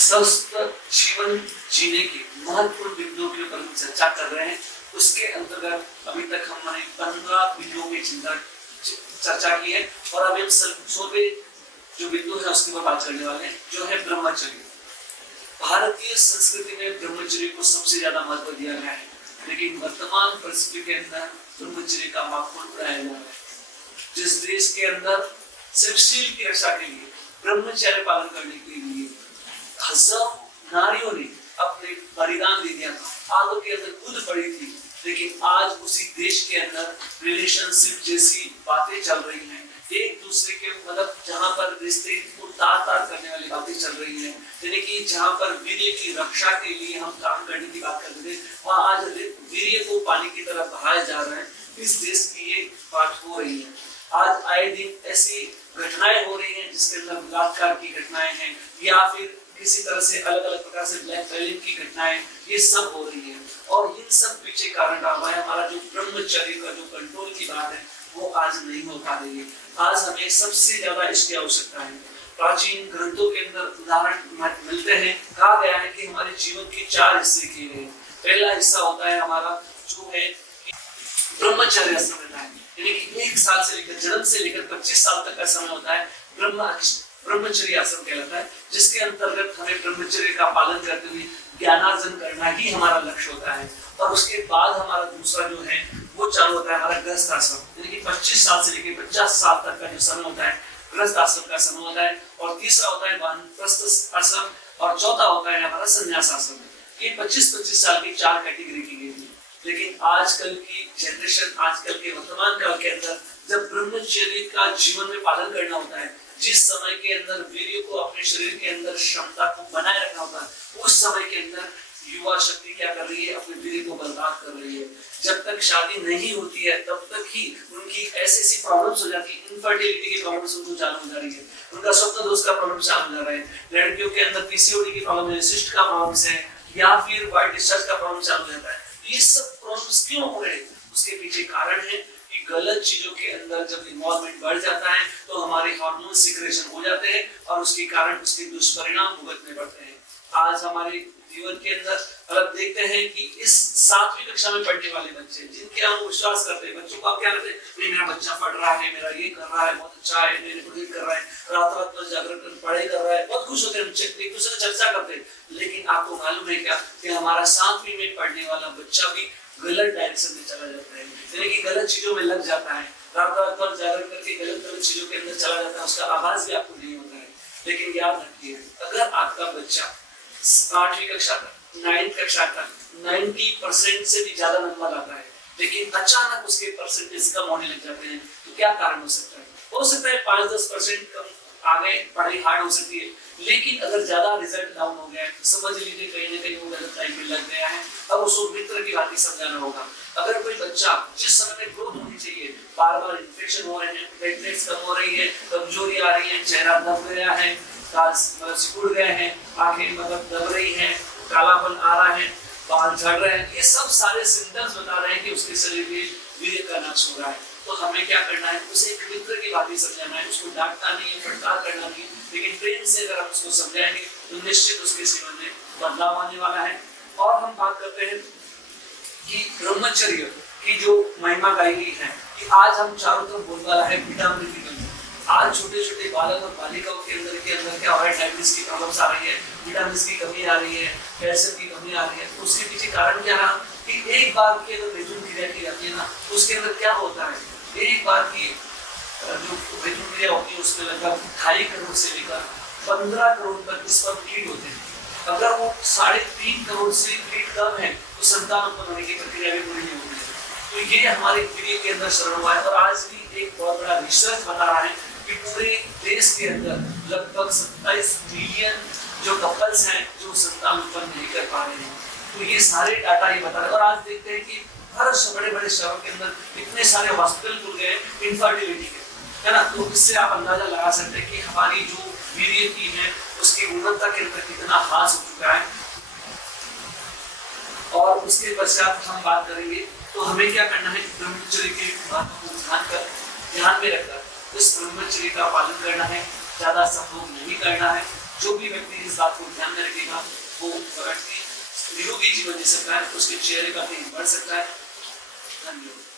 स्वस्थ जीवन जीने के महत्वपूर्ण बिंदुओं के ऊपर हम चर्चा कर रहे हैं। उसके अंतर्गत अभी तक हमने 15 बिंदुओं की चर्चा की है और अभी हम 16वें जो बिंदु है उसके ऊपर बात करने वाले हैं, जो है ब्रह्मचर्य। भारतीय संस्कृति में ब्रह्मचर्य को सबसे ज्यादा महत्व दिया गया है, लेकिन वर्तमान परिस्थिति के अंदर ब्रह्मचर्य का मापन उड़ाया जा रहा है। जिस देश के अंदर सिर्फ शील की रक्षा के लिए ब्रह्मचर्य पालन करने के लिए हजारों नारियों ने अपने बलिदान दे दिया था, आग के अंदर कूद पड़ी थी, लेकिन आज उसी देश के अंदर रिलेशनशिप जैसी बातें चल रही हैं, एक दूसरे के मतलब जहां पर रिश्ते को तार करने वाली बातें चल रही हैं, यानी कि जहां पर वीर्य की रक्षा के लिए हम काम करने की बात करते थे, वहां आज वीर्य को पानी की तरफ बहाया जा रहा है। इस देश की ये बात हो रही है। आज आए दिन ऐसी घटनाएं हो रही हैं जिसके अंदर बलात्कार की घटनाएं हैं या फिर किसी तरह से अलग अलग प्रकार से ब्लैकमेलिंग की घटनाएं, ये सब हो रही है। और इन सब पीछे कारण हमारा जो ब्रह्मचर्य का जो कंट्रोल की बात है वो आज नहीं हो पा रही है। आज हमें सबसे ज्यादा इसकी आवश्यकता है। प्राचीन ग्रंथों के अंदर उदाहरण मिलते हैं, कहा गया है कि हमारे जीवन के 4 हिस्से किए गए। पहला हिस्सा होता है हमारा जो है ब्रह्मचर्य समय, यानी कि 1 साल से लेकर जन्म से लेकर 25 साल तक का समय होता है, ब्रह्मचर्य आश्रम कहलाता है, जिसके अंतर्गत हमें ब्रह्मचर्य का पालन करते हुए ज्ञानार्जन करना ही हमारा लक्ष्य होता है। और उसके बाद हमारा दूसरा जो है वो चालू होता है हमारा गृहस्थ आश्रम, यानी कि 25 साल से लेकर 50 साल तक का जो समय होता है गृहस्थ आश्रम का समय होता है। और तीसरा होता है वानप्रस्थ आश्रम और चौथा होता है हमारा संन्यास आश्रम। ये 25-25 साल की 4 कैटेगरी की गई थी। लेकिन आजकल की जनरेशन, आजकल के वर्तमान काल के अंदर जब ब्रह्मचर्य का जीवन में पालन करना होता है, जिस समय के अंदर वीर्य को अपने शरीर के अंदर क्षमता को बनाए रखना होता है, उस समय के अंदर युवा शक्ति क्या कर रही है, अपने वीर्य को बर्बाद कर रही है। जब तक शादी नहीं होती है तब तक ही उनकी ऐसी प्रॉब्लम्स हो जाती है, इनफर्टिलिटी की प्रॉब्लम्स उनको चालू हो जा रही है, उनका स्वप्न दोष का प्रॉब्लम चालू हो जा रहा है, लड़कियों के अंदर पीसीओडी की प्रॉब्लम है, सिस्ट का प्रॉब्लम है या फिर व्हाइट डिस्चार्ज का प्रॉब्लम चालू हो जाता है। ये सब प्रॉब्लम्स क्यों हो रहे हैं? उसके पीछे कारण है कि गलत चीजों के अंदर जब इन्वॉल्वमेंट बढ़ जाता है तो हमारे हार्मोन सिक्रेशन हो जाते हैं और उसके कारण उसके दुष्परिणाम भुगतने पड़ते हैं। आज हमारे जीवन के अंदर मतलब देखते हैं कि इस 7वीं कक्षा में पढ़ने वाले बच्चे जिनके हम विश्वास करते हैं, बच्चों को आप क्या करते हैं, मेरा बच्चा पढ़ रहा है, मेरा ये कर रहा है, बहुत अच्छा है, मेरे को कर रहा है, रात भर जागरण कर पढ़ाई कर रहा है, बहुत खुश होते हैं, एक दूसरे से चर्चा करते हैं। लेकिन आपको मालूम है क्या कि हमारा 7वीं में पढ़ने वाला बच्चा भी गलत डायरेक्शन में चला जाता है, यानी कि गलत चीजों में लग जाता है, रात भर जागरण करके गलत चीजों के अंदर चला जाता है, उसका आभास भी आपको नहीं होता है। लेकिन याद रखिए, अगर आपका बच्चा 8वीं कक्षा तक, 9th कक्षा तक 90% से भी ज्यादा नंबर आता है, लेकिन अचानक उसके परसेंटेज कम होने लग जाते हैं, तो क्या कारण हो सकता है? हो सकता है 5-10% कम आ गए, पढ़ाई हार्ड हो सकती है, लेकिन अगर ज्यादा रिजल्ट डाउन हो गया है तो समझ लीजिए कहीं ना कहीं वो गलत टाइम में लग गया है। अब उसको मित्र की बात समझाना होगा। अगर कोई बच्चा जिस समय में ग्रोथ होनी चाहिए, बार इन्फेक्शन हो रहे हैं, प्लेटलेट्स कम हो रही है, कमजोरी आ रही है, चेहरा दब गया है, सिकुड़ गए हैं, आंखें मतलब दब रही हैं, कालापन आ रहा है, बाल झड़ रहे हैं, ये सब सारे सिम्टम्स बता रहे हैं कि उसके शरीर में वीर्य का नष्ट हो रहा है। तो हमें क्या करना है, उसे एक मित्र की बातें समझाना है, उसको डांटना नहीं है, फटकार करना नहीं है, लेकिन प्रेम से अगर हम उसको समझाएंगे तो निश्चित उसके जीवन में बदलाव आने वाला है। और हम बात करते हैं कि ब्रह्मचर्य की जो महिमा गाई गई है कि आज हम चारों तरफ बोलबाला है विटामिन की कमी। आज छोटे बालक और बालिकाओं के अंदर क्या हो रहा है, डायबिटीज की प्रॉब्लम्स आ रही है, विटामिन की कमी आ रही है, कैल्शियम की कमी आ रही है। तो उसके पीछे कारण क्या रहा कि एक बार की अगर रेजुन क्रिया की जाती है ना, उसके अंदर क्या होता है, एक बार की जो रेजुन क्रिया होती है उसमें लगभग 2.5 करोड़ से लेकर 15 करोड़ तक स्पर्म कीट होते हैं। अगर वो 3.5 करोड़ से कीट कम है तो संतान उत्पन्न होने की प्रक्रिया भी पूरी नहीं होती है। तो ये हमारे वीर्य के अंदर शरण हुआ है। और आज भी एक बहुत बड़ा रिसर्च बता रहा है कि पूरे देश के अंदर लगभग 27 मिलियन जो कपल्स हैं जो संतान उत्पन्न नहीं कर पा रहे हैं। तो ये सारे डाटा ये बता रहे हैं। और आज देखते हैं कि हर बड़े शहरों के अंदर इतने सारे हॉस्पिटल खुल गए इनफर्टिलिटी के, है ना। तो इससे आप अंदाजा लगा सकते हैं कि हमारी जो वीर्य की है उसकी गुणवत्ता के अंदर कितना ह्रास हो चुका है। और उसके पश्चात हम बात करेंगे तो हमें क्या करना है, ब्रह्मचर्य के महत्व को ध्यान में रखकर इस ब्रह्मचर्य का पालन करना है, ज्यादा संभोग नहीं करना है। जो भी व्यक्ति इस बात को ध्यान में रखे रहेगा वो व्यक्ति निरोगी जीवन जी सकता है, उसके चेहरे का तेज बढ़ सकता है। धन्यवाद।